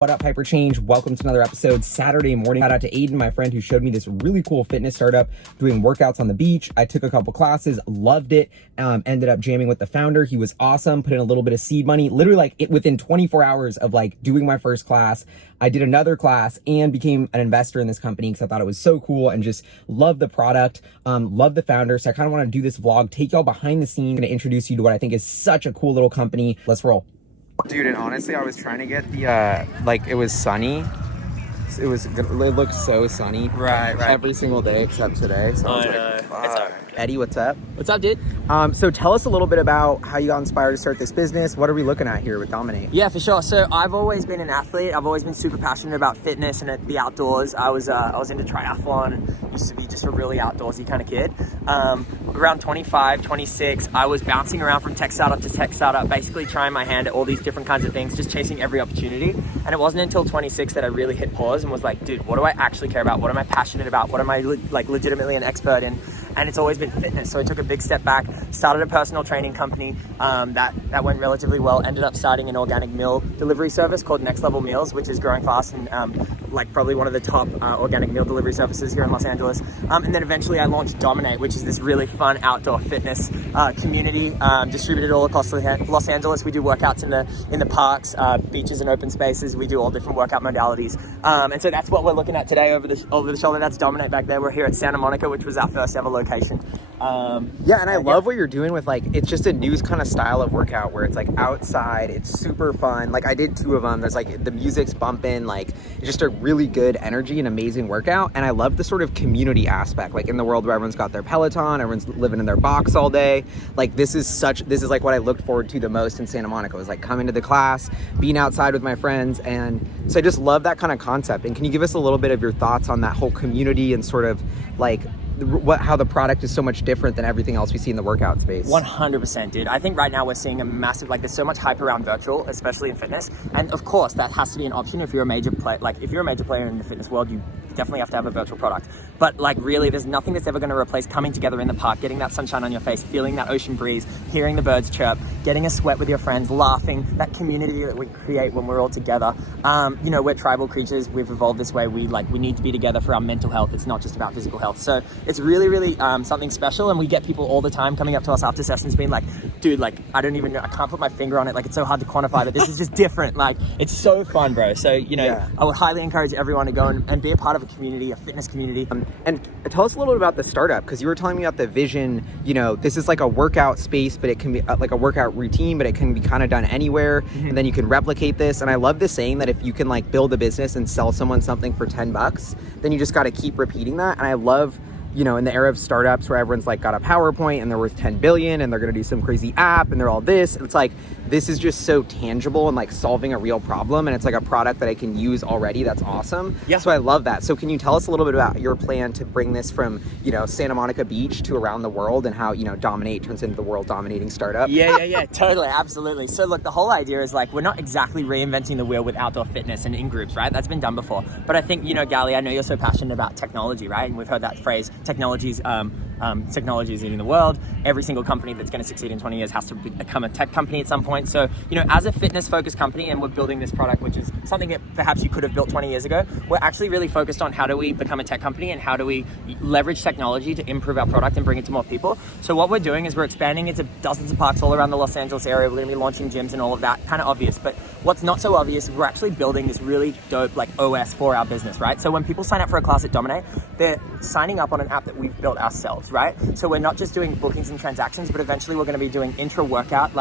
What up, Hyper Change? Welcome to another episode. Saturday morning. Shout out to Aiden, my friend, who showed me this really cool fitness startup doing workouts on the beach. I took a couple classes, loved it. Ended up jamming with the founder. He was awesome. Put in a little bit of seed money. Literally, within 24 hours of doing my first class, I did another class and became an investor in this company because I thought it was so cool and just love the product, love the founder. So I kind of want to do this vlog, take y'all behind the scenes, and introduce you to what I think is such a cool little company. Let's roll. Dude, and honestly, I was trying to get the, it was sunny. It looked so sunny. Right. Every single day except today. So I was like, fuck. Eddie, what's up? What's up, dude? So tell us a little bit about how you got inspired to start this business. What are we looking at here with DMN8? Yeah, for sure. So I've always been an athlete. I've always been super passionate about fitness and the outdoors. I was into triathlon and used to be just a really outdoorsy kind of kid. Around 25, 26, I was bouncing around from tech startup to tech startup, basically trying my hand at all these different kinds of things, just chasing every opportunity. And it wasn't until 26 that I really hit pause and was like, dude, what do I actually care about? What am I passionate about? What am I legitimately an expert in? And it's always been fitness. So I took a big step back, started a personal training company that went relatively well, ended up starting an organic meal delivery service called Next Level Meals, which is growing fast and probably one of the top organic meal delivery services here in Los Angeles. And then eventually I launched DMN8, which is this really fun outdoor fitness community distributed all across Los Angeles. We do workouts in the parks, beaches and open spaces. We do all different workout modalities. And so that's what we're looking at today over the shoulder. That's DMN8 back there. We're here at Santa Monica, which was our first ever location. Yeah, and I love what you're doing with it's just a new kind of style of workout where it's outside, it's super fun. I did 2 of them. There's the music's bumping, it's just a really good energy and amazing workout. And I love the sort of community aspect, in the world where everyone's got their Peloton, everyone's living in their box all day. This is what I looked forward to the most in Santa Monica was coming to the class, being outside with my friends. And so I just love that kind of concept. And can you give us a little bit of your thoughts on that whole community and sort of how the product is so much different than everything else we see in the workout space? 100%, dude. I think right now we're seeing a massive, there's so much hype around virtual, especially in fitness. And of course, that has to be an option if you're a major player. If you're a major player in the fitness world, you definitely have to have a virtual product. But really, there's nothing that's ever going to replace coming together in the park, getting that sunshine on your face, feeling that ocean breeze, hearing the birds chirp, getting a sweat with your friends, laughing, that community that we create when we're all together. We're tribal creatures. We've evolved this way. We need to be together for our mental health. It's not just about physical health. So it's really, really something special. And we get people all the time coming up to us after sessions being like, dude, I don't even know, I can't put my finger on it. It's so hard to quantify, but this is just different. It's so fun, bro. So, yeah. I would highly encourage everyone to go and be a part of a community, a fitness community. And tell us a little bit about the startup, because you were telling me about the vision. This is a workout space, but it can be a workout routine, but it can be kind of done anywhere. Mm-hmm. And then you can replicate this. And I love this saying that if you can build a business and sell someone something for $10, then you just got to keep repeating that. And I love, in the era of startups where everyone's got a PowerPoint and they're worth 10 billion and they're going to do some crazy app and they're all this. It's this is just so tangible and solving a real problem. And it's a product that I can use already. That's awesome. Yeah. So I love that. So can you tell us a little bit about your plan to bring this from, Santa Monica Beach to around the world and how, DMN8 turns into the world dominating startup? Yeah. Totally. Absolutely. So look, the whole idea is we're not exactly reinventing the wheel with outdoor fitness and in groups, right? That's been done before. But I think, Gali, I know you're so passionate about technology, right? And we've heard that phrase, technology is eating the world. Every single company that's going to succeed in 20 years has to become a tech company at some point. So, as a fitness-focused company, and we're building this product, which is something that perhaps you could have built 20 years ago, we're actually really focused on how do we become a tech company and how do we leverage technology to improve our product and bring it to more people. So what we're doing is we're expanding into dozens of parks all around the Los Angeles area. We're going to be launching gyms and all of that, kind of obvious. But what's not so obvious is we're actually building this really dope OS for our business, right? So when people sign up for a class at DMN8, they're signing up on an app that we've built ourselves, right? So we're not just doing bookings and transactions, but eventually we're going to be doing intra-workout,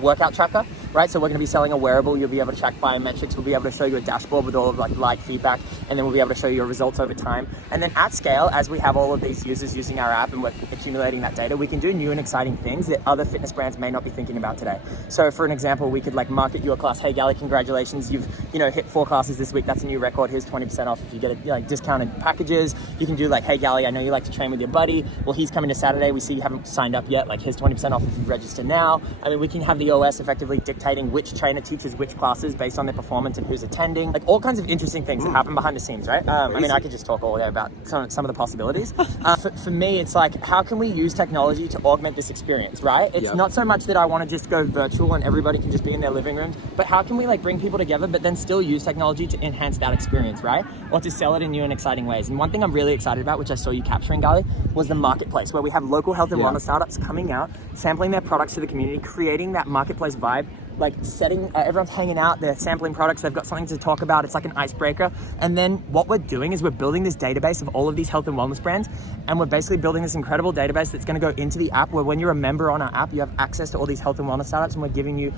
workout tracker, right? So we're going to be selling a wearable. You'll be able to track biometrics. We'll be able to show you a dashboard with all of live feedback, and then we'll be able to show you your results over time. And then at scale, as we have all of these users using our app and we're accumulating that data, we can do new and exciting things that other fitness brands may not be thinking about today. So for an example, we could market you a class. Hey, Gali, congratulations. You've, hit 4 classes this week. That's a new record. Here's 20% off if you get discounted packages. You can do hey, Gali, I know you like to train with your buddy. Well, he's coming to Saturday. We see you haven't signed up yet. Here's 20% off if you register now. I mean, we can have the OS effectively dictate dictating which trainer teaches which classes based on their performance and who's attending. Like all kinds of interesting things that happen behind the scenes, right? I mean, I could just talk all day about some of the possibilities. For me, it's like, how can we use technology to augment this experience, right? It's not so much that I want to just go virtual and everybody can just be in their living rooms, but how can we like bring people together, but then still use technology to enhance that experience, right? Or to sell it in new and exciting ways. And one thing I'm really excited about, which I saw you capturing, Gali, was the marketplace, where we have local health and wellness startups coming out, sampling their products to the community, creating that marketplace vibe, like setting, everyone's hanging out, they're sampling products, they've got something to talk about, it's like an icebreaker. And then what we're doing is we're building this database of all of these health and wellness brands, and we're basically building this incredible database that's gonna go into the app, where when you're a member on our app, you have access to all these health and wellness startups, and we're giving you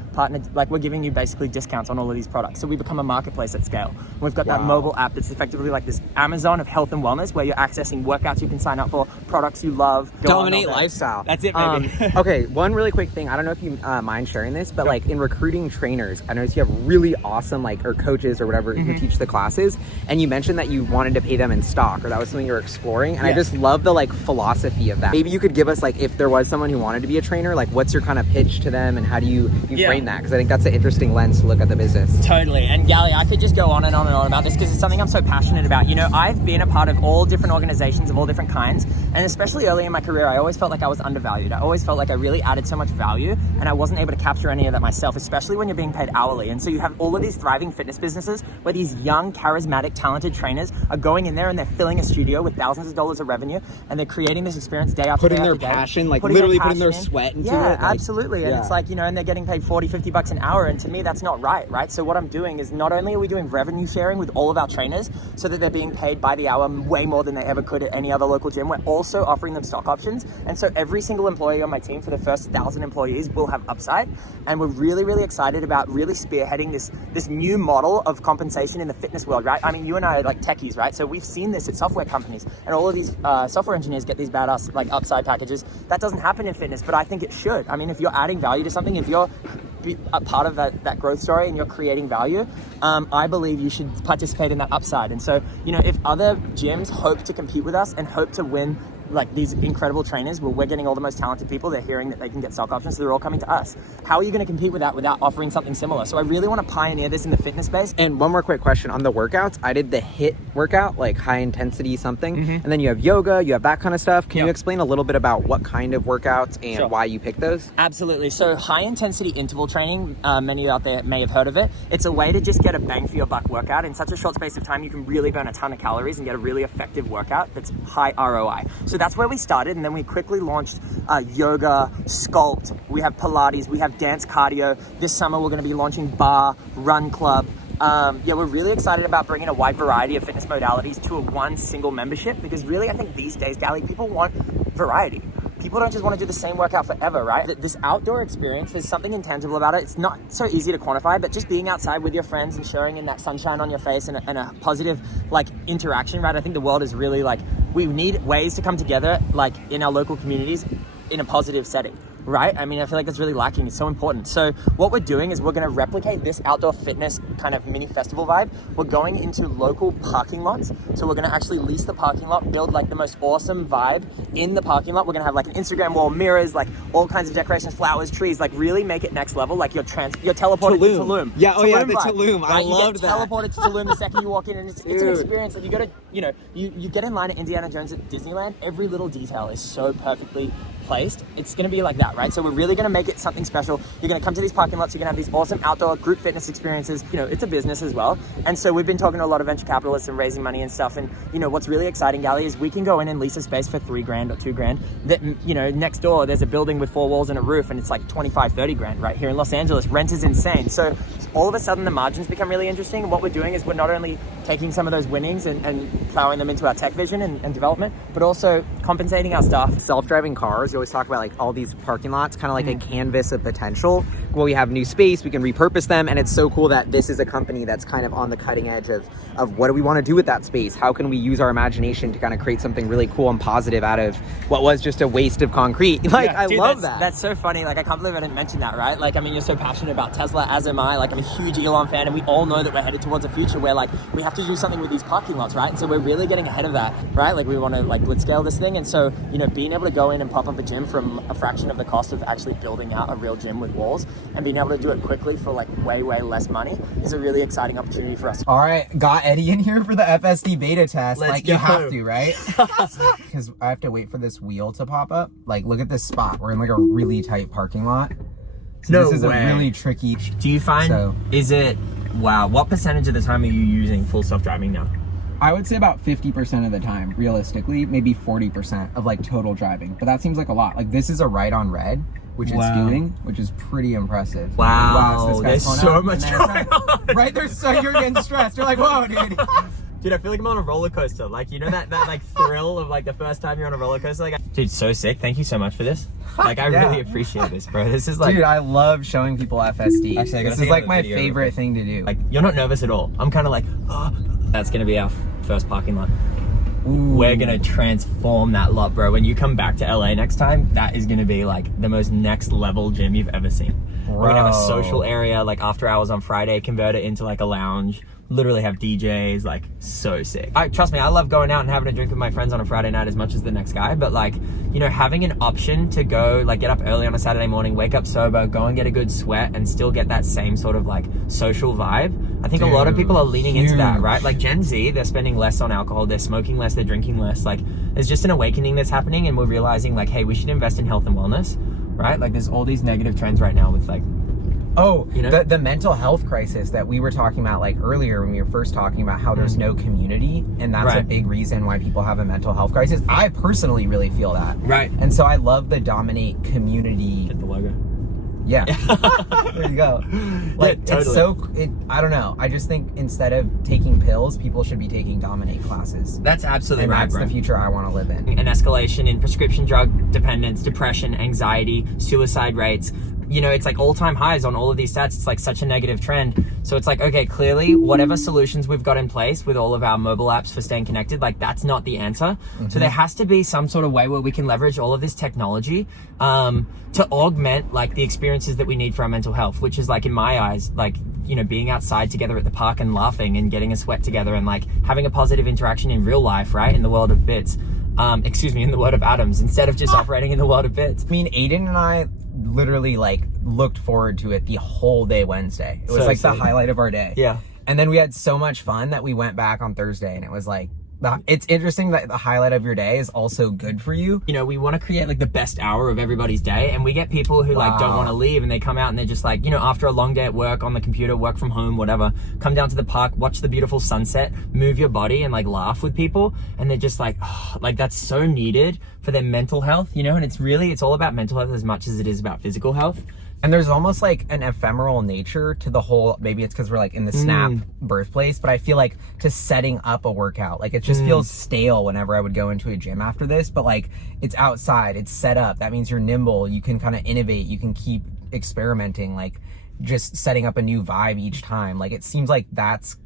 we're giving you basically discounts on all of these products. So we become a marketplace at scale. We've got that mobile app that's effectively like this Amazon of health and wellness, where you're accessing workouts you can sign up for, products you love. Dominate lifestyle. That's it, baby. Okay, one really quick thing. I don't know if you mind sharing this, but like in recruiting trainers, I noticed you have really awesome or coaches or whatever who teach the classes, and you mentioned that you wanted to pay them in stock, or that was something you were exploring, and I just love the philosophy of that. Maybe you could give us if there was someone who wanted to be a trainer, what's your kind of pitch to them, and how do you frame that? Because I think that's an interesting lens to look at the business. Totally. And Gali, I could just go on and on and on about this because it's something I'm so passionate about. You know, I've been a part of all different organizations of all different kinds, and especially early in my career, I always felt like I was undervalued. I always felt like I really added so much value, and I wasn't able to capture any of that myself, especially when you're being paid hourly. And so you have all of these thriving fitness businesses where these young, charismatic, talented trainers are going in there and they're filling a studio with thousands of dollars of revenue, and they're creating this experience day after day after day. Putting their sweat into it. Yeah, absolutely. And it's like, and they're getting paid $40-$50 an hour, and to me that's not right? So what I'm doing is, not only are we doing revenue sharing with all of our trainers so that they're being paid by the hour way more than they ever could at any other local gym, we're also offering them stock options. And so every single employee on my team for the first 1,000 employees will have upside, and we're really, really excited about really spearheading this new model of compensation in the fitness world, right? I mean, you and I are like techies, right? So we've seen this at software companies, and all of these software engineers get these badass upside packages. That doesn't happen in fitness, but I think it should. I mean, if you're adding value to something, if you're a part of that growth story and you're creating value, I believe you should participate in that upside. And so, if other gyms hope to compete with us and hope to win these incredible trainers, well, we're getting all the most talented people. They're hearing that they can get stock options, so they're all coming to us. How are you going to compete with that without offering something similar? So I really want to pioneer this in the fitness space. And one more quick question on the workouts. I did the HIIT workout, high intensity something, and then you have yoga, you have that kind of stuff. Can you explain a little bit about what kind of workouts and why you picked those? Absolutely. So high intensity interval training, many out there may have heard of it. It's a way to just get a bang for your buck workout. In such a short space of time, you can really burn a ton of calories and get a really effective workout that's high ROI. So that's where we started, and then we quickly launched yoga, sculpt, we have Pilates, we have dance cardio. This summer we're going to be launching bar, run club. We're really excited about bringing a wide variety of fitness modalities to one single membership, because really I think these days, Gali, people want variety. People don't just want to do the same workout forever, right? This outdoor experience, there's something intangible about it. It's not so easy to quantify, but just being outside with your friends and sharing in that sunshine on your face and a positive interaction, right? I think the world is really we need ways to come together in our local communities in a positive setting, right? I mean, I feel like that's really lacking. It's so important. So what we're doing is we're going to replicate this outdoor fitness kind of mini festival vibe. We're going into local parking lots. So we're going to actually lease the parking lot, build the most awesome vibe in the parking lot. We're going to have an Instagram wall, mirrors, all kinds of decorations, flowers, trees, really make it next level. You're teleported to Tulum. Yeah, Tulum the Tulum. Right? I loved that. Teleported to Tulum the second you walk in, and it's an experience. You got to, you get in line at Indiana Jones at Disneyland. Every little detail is so perfectly placed. It's going to be like that, right? So we're really going to make it something special. You're going to come to these parking lots. You're going to have these awesome outdoor group fitness experiences. It's a business as well. And so we've been talking to a lot of venture capitalists and raising money and stuff. And, what's really exciting, Gali, is we can go in and lease a space for $3,000 or $2,000 that, next door, there's a building with 4 walls and a roof, and it's $25-$30,000 right here in Los Angeles. Rent is insane. So all of a sudden the margins become really interesting. And what we're doing is we're not only taking some of those winnings and plowing them into our tech vision and development, but also compensating our staff. Self-driving cars, you always talk about all these parking lots, kind of a canvas of potential. Well, we have new space, we can repurpose them, and it's so cool that this is a company that's kind of on the cutting edge of what do we want to do with that space? How can we use our imagination to kind of create something really cool and positive out of what was just a waste of concrete? I love that. That's so funny. I can't believe I didn't mention that, right? You're so passionate about Tesla, as am I. I'm a huge Elon fan, and we all know that we're headed towards a future where we have to do something with these parking lots, right? And so we're really getting ahead of that, right? We want to let's scale this thing. And so, being able to go in and pop up a gym for a fraction of the cost of actually building out a real gym with walls, and being able to do it quickly for like way less money is a really exciting opportunity for us. All right, got Eddie in here for the FSD beta test. Let's like go. You have to, right? Because I have to wait for this wheel to pop up. Like, look at this spot. We're in like a really tight parking lot. So No this is way. a really tricky. Do you find, what percentage of the time are you using full self-driving now? I would say about 50% of the time, realistically, maybe 40% of like total driving. But that seems like a lot. Like this is a right on red, which it's doing, which is pretty impressive. Wow, so there's so much going on. Right, you're getting stressed. You're like, whoa, dude. Dude, I feel like I'm on a roller coaster. Like, you know that like thrill of like the first time you're on a roller coaster? Like, dude, so sick. Thank you so much for this. Like, I really appreciate this, bro. This is like... Dude, I love showing people FSD. Actually, this is like my favorite thing to do. Like, you're not nervous at all. I'm kind of like, oh. That's going to be our first parking lot. Ooh. We're going to transform that lot, bro. When you come back to LA next time, that is going to be like the most next level gym you've ever seen. Bro. We're going to have a social area, like after hours on Friday, convert it into like a lounge. Literally have DJs, like so sick. Trust me, I love going out and having a drink with my friends on a Friday night as much as the next guy, but like, you know, having an option to go like get up early on a Saturday morning, wake up sober, go and get a good sweat and still get that same sort of like social vibe. I think a lot of people are leaning into that, right? Like Gen Z, they're spending less on alcohol, they're smoking less, they're drinking less. Like there's just an awakening that's happening and we're realizing like, hey, we should invest in health and wellness, right? Like there's all these negative trends right now with like, you know? the mental health crisis that we were talking about like earlier when we were first talking about how there's no community, and that's a big reason why people have a mental health crisis. I personally really feel that. Right. And so I love the Dominate community. Get the logo. Yeah. There you go. Like, yeah, totally. I don't know. I just think instead of taking pills, people should be taking Dominate classes. That's absolutely and right, that's bro. the future I want to live in. An escalation in prescription drug dependence, depression, anxiety, suicide rates. You know, it's like all-time highs on all of these stats. It's like such a negative trend. So it's like, okay, clearly whatever solutions we've got in place with all of our mobile apps for staying connected, like that's not the answer. So there has to be some sort of way where we can leverage all of this technology to augment like the experiences that we need for our mental health, which is like in my eyes, like, you know, being outside together at the park and laughing and getting a sweat together and like having a positive interaction in real life, right? In the world of bits. In the world of atoms, instead of just operating in the world of bits. I mean, Aiden and I literally like looked forward to it the whole day Wednesday. It was like the highlight of our day. Yeah. And then we had so much fun that we went back on Thursday and it was like, it's interesting that the highlight of your day is also good for you. You know, we want to create like the best hour of everybody's day, and we get people who like don't want to leave, and they come out and they're just like, you know, after a long day at work, on the computer, work from home, whatever, come down to the park, watch the beautiful sunset, move your body and like laugh with people, and they're just like, oh, like that's so needed for their mental health, you know. And it's all about mental health as much as it is about physical health. And there's almost like an ephemeral nature to the whole, maybe it's because we're like in the snap birthplace, but I feel like to setting up a workout, like it just feels stale whenever I would go into a gym after this, but like it's outside, it's set up. That means you're nimble, you can kind of innovate, you can keep experimenting, like just setting up a new vibe each time. Like it seems like that's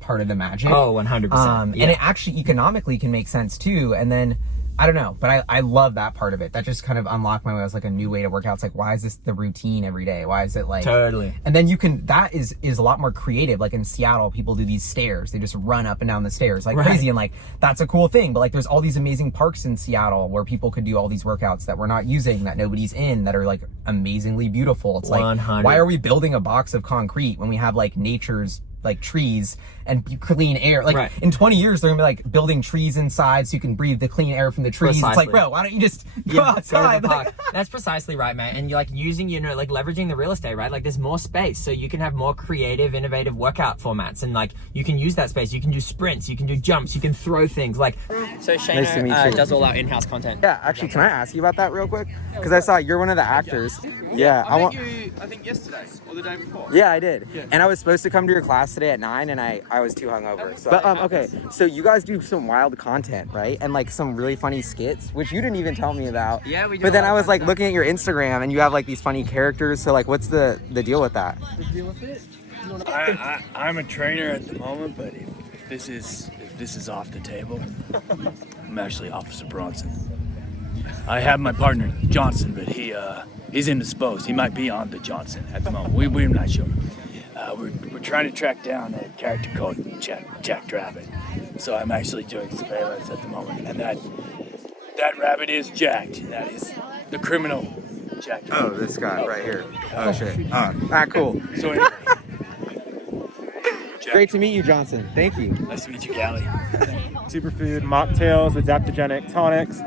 part of the magic. Oh, 100%. And it actually economically can make sense too. And then I don't know, but I love that part of it. That just kind of unlocked my way. It was like a new way to work out. It's like, why is this the routine every day? Why is it like... Totally. And then that is a lot more creative. Like in Seattle, people do these stairs. They just run up and down the stairs like crazy. And like, that's a cool thing. But like, there's all these amazing parks in Seattle where people could do all these workouts that we're not using, that nobody's in, that are like amazingly beautiful. It's 100. like, why are we building a box of concrete when we have like nature's like trees and clean air? Like in 20 years they're gonna be like building trees inside so you can breathe the clean air from the trees. It's like, bro, why don't you just go outside? Go to the park. That's precisely right, man. And you're like using, you know, like leveraging the real estate, right? Like there's more space, so you can have more creative, innovative workout formats, and like you can use that space. You can do sprints, you can do jumps, you can throw things. Like, so Shane does all our in-house content. Yeah, actually, can I ask you about that real quick? Because I saw you're one of the actors. Yeah, I think yesterday or the day before. Yeah, I did. Yeah. And I was supposed to come to your class today at 9, and I was too hungover. So. But okay, so you guys do some wild content, right? And like some really funny skits, which you didn't even tell me about. Yeah, we do. But then I was like looking at your Instagram, and you have like these funny characters. So like, what's the deal with that? The deal with it? I'm a trainer at the moment, but if this is off the table, I'm actually Officer Bronson. I have my partner Johnson, but he's indisposed. He might be on to Johnson at the moment. We're not sure. We're trying to track down a character called Jack Drabbit. So I'm actually doing surveillance at the moment, and That rabbit is jacked. That is the criminal jacked. Oh, this guy right here. Oh shit. Cool. So anyway, Great to meet you, Johnson. Thank you. nice to meet you, Gally. Superfood, mocktails, adaptogenic tonics.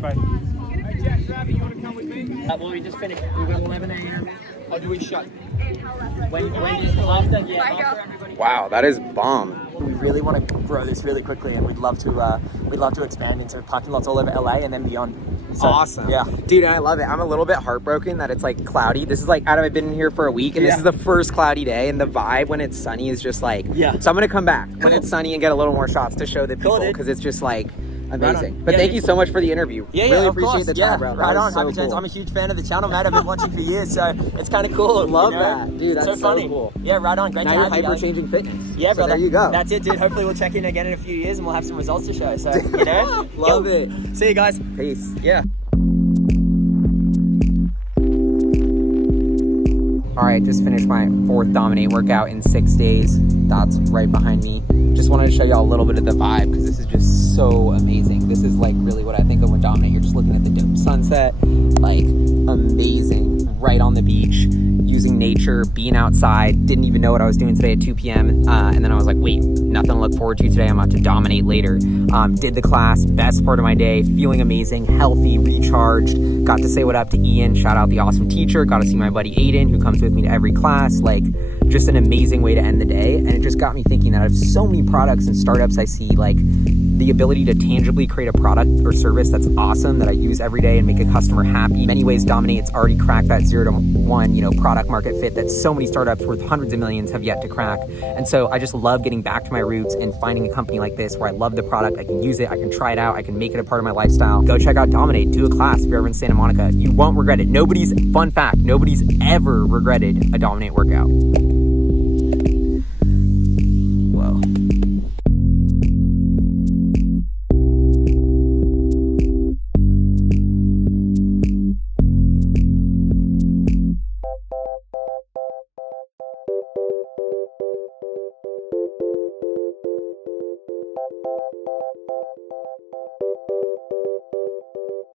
Well, we just finished. We got 11 a.m. Or do we shut? When after? Yeah, after everybody. Wow, that is bomb. We really want to grow this really quickly, and we'd love to expand into parking lots all over LA and then beyond. So, Awesome. Yeah. Dude, I love it. I'm a little bit heartbroken that it's like cloudy. This is like, Adam, I've been in here for a week and this is the first cloudy day, and the vibe when it's sunny is just like, Yeah. So I'm going to come back when Cool. it's sunny and get a little more shots to show the people, dude. because it's just like amazing. on. But Yeah, thank dude. you so much for the interview. Yeah, really of appreciate course. the time, Yeah, bro. right That on. was so Happy James. cool. I'm a huge fan of the channel, mate. I've been watching for years, so it's kind of cool. Love you know? that. Dude, that's so so funny. cool. Yeah, right on. Great Now to you're have you, hyper guys. changing fitness. Yeah, So brother. there you go. That's it, dude. Hopefully we'll check in again in a few years and we'll have some results to show. So, you know? Love it. See you guys. Peace. Yeah. All right, just finished my 4th Dominate workout in 6 days. That's right behind me. Just wanted to show y'all a little bit of the vibe because this is just so amazing. This is like really what I think of when Dominate. You're just looking at the dope sunset, like amazing, right on the beach, using nature, being outside. Didn't even know what I was doing today at 2 p.m. And then I was like, wait, nothing to look forward to today. I'm about to dominate later. Did the class, best part of my day, feeling amazing, healthy, recharged. Got to say what up to Ian, shout out the awesome teacher. Got to see my buddy Aiden, who comes with me to every class. Like, just an amazing way to end the day. And it just got me thinking that out of so many products and startups I see, like the ability to tangibly create a product or service that's awesome that I use every day and make a customer happy. In many ways, Dominate's already cracked that 0 to 1, product market fit that so many startups worth hundreds of millions have yet to crack. And so I just love getting back to my roots and finding a company like this where I love the product, I can use it, I can try it out, I can make it a part of my lifestyle. Go check out Dominate, do a class if you're ever in Santa Monica. You won't regret it. Fun fact, nobody's ever regretted a Dominate workout. Whoa.